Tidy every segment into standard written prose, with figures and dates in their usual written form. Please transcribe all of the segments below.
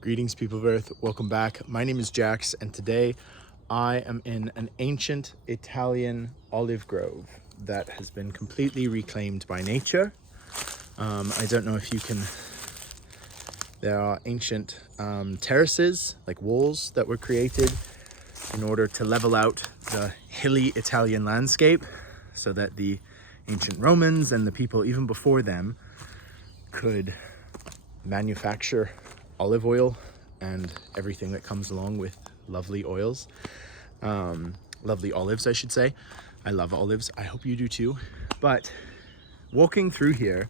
Greetings, people of Earth. Welcome back. My name is Jax, and today I am in an ancient Italian olive grove that has been completely reclaimed by nature. I don't know if you can... There are ancient terraces, like walls, that were created in order to level out the hilly Italian landscape so that the ancient Romans and the people even before them could manufacture olive oil and everything that comes along with lovely oils. Lovely olives, I should say. I love olives. I hope you do too. But walking through here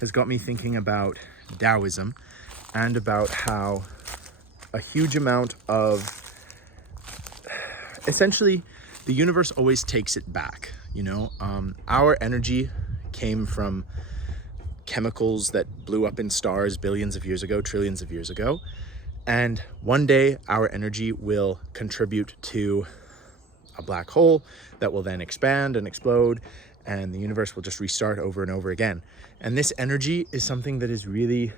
has got me thinking about Daoism and about how a huge amount of... Essentially, the universe always takes it back, you know? Our energy came from chemicals that blew up in stars billions of years ago, trillions of years ago. And one day our energy will contribute to a black hole that will then expand and explode, and the universe will just restart over and over again. And this energy is something that is really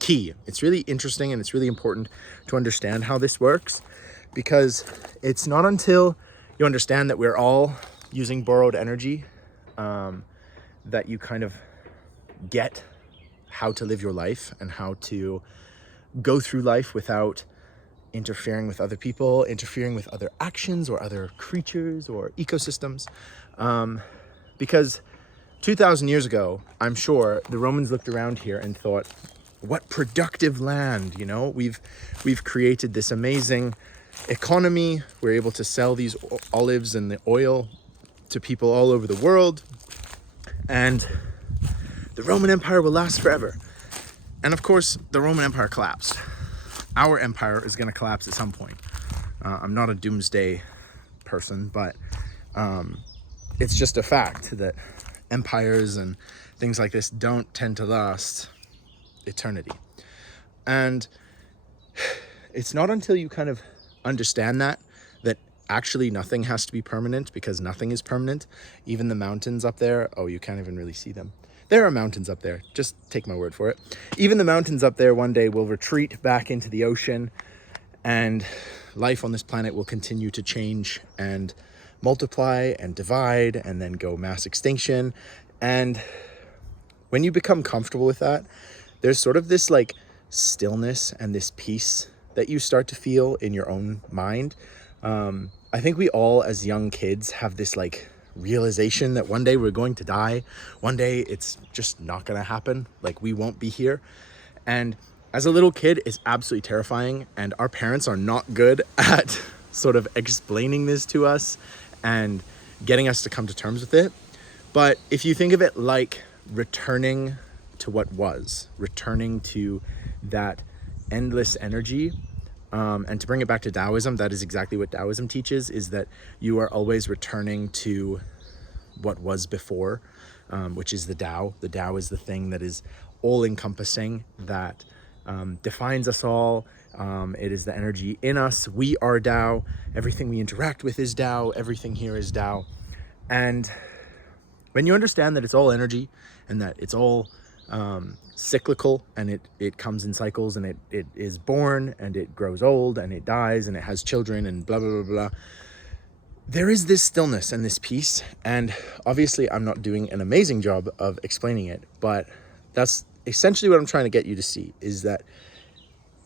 key. It's really interesting, and it's really important to understand how this works, because it's not until you understand that we're all using borrowed energy that you kind of get how to live your life and how to go through life without interfering with other people, interfering with other actions or other creatures or ecosystems. Because 2,000 years ago, I'm sure the Romans looked around here and thought, what productive land, you know? We've created this amazing economy. We're able to sell these olives and the oil to people all over the world. And the Roman Empire will last forever. And of course, the Roman Empire collapsed. Our empire is going to collapse at some point. I'm not a doomsday person, but it's just a fact that empires and things like this don't tend to last eternity. And it's not until you kind of understand that actually nothing has to be permanent, because nothing is permanent. Even the mountains up there, oh, you can't even really see them. There are mountains up there, just take my word for it. Even the mountains up there one day will retreat back into the ocean, and life on this planet will continue to change and multiply and divide and then go mass extinction. And when you become comfortable with that, there's sort of this like stillness and this peace that you start to feel in your own mind. I think we all, as young kids, have this like realization that one day we're going to die. One day it's just not going to happen. Like, we won't be here. And as a little kid, it's absolutely terrifying. And our parents are not good at sort of explaining this to us and getting us to come to terms with it. But if you think of it like returning to what was, returning to that endless energy, and to bring it back to Daoism, that is exactly what Daoism teaches, is that you are always returning to what was before, which is the Tao. The Tao is the thing that is all-encompassing, that defines us all. It is the energy in us. We are Tao. Everything we interact with is Tao. Everything here is Tao. And when you understand that it's all energy and that it's all cyclical, and it comes in cycles, and it is born and it grows old and it dies and it has children and blah, blah, blah, blah. There is this stillness and this peace. And obviously I'm not doing an amazing job of explaining it, but that's essentially what I'm trying to get you to see, is that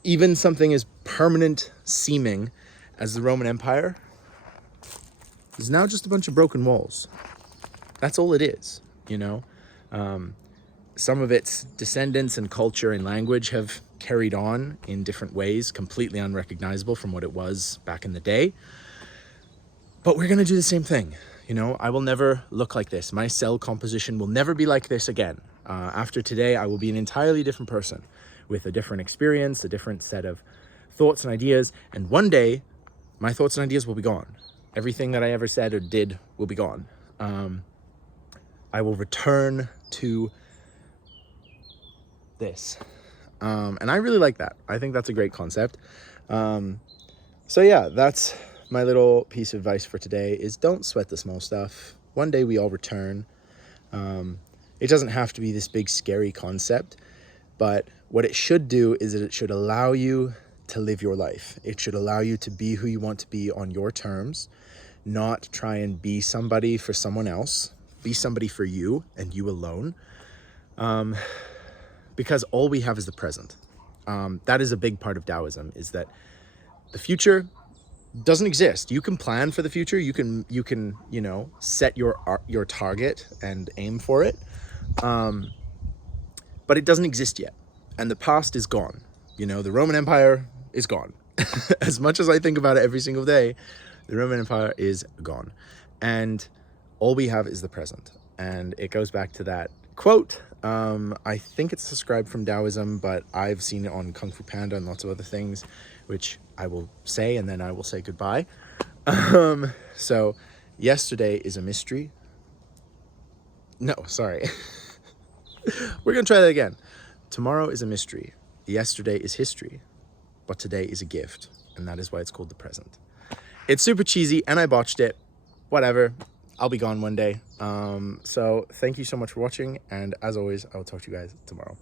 even something as permanent seeming as the Roman Empire is now just a bunch of broken walls. That's all it is, you know? Some of its descendants and culture and language have carried on in different ways, completely unrecognizable from what it was back in the day. But we're going to do the same thing. You know, I will never look like this. My cell composition will never be like this again. After today, I will be an entirely different person with a different experience, a different set of thoughts and ideas. And one day, my thoughts and ideas will be gone. Everything that I ever said or did will be gone. I will return to this. And I really like that. I think that's a great concept. So yeah, that's my little piece of advice for today, is don't sweat the small stuff. One day we all return. It doesn't have to be this big scary concept, but What it should do is that it should allow you to live your life. It should allow you to be who you want to be on your terms, not try and be somebody for someone else. Be somebody for you and you alone. Because all we have is the present. That is a big part of Daoism, is that the future doesn't exist. You can plan for the future. You can, you know, set your target and aim for it. But it doesn't exist yet. And the past is gone. You know, the Roman Empire is gone. As much as I think about it every single day, the Roman Empire is gone. And all we have is the present. And it goes back to that quote. I think it's described from Daoism, but I've seen it on Kung Fu Panda and lots of other things, which I will say, and then I will say goodbye. So yesterday is a mystery. No, sorry. We're going to try that again. Tomorrow is a mystery. Yesterday is history, but today is a gift. And that is why it's called the present. It's super cheesy and I botched it. Whatever. I'll be gone one day. So thank you so much for watching. And as always, I will talk to you guys tomorrow.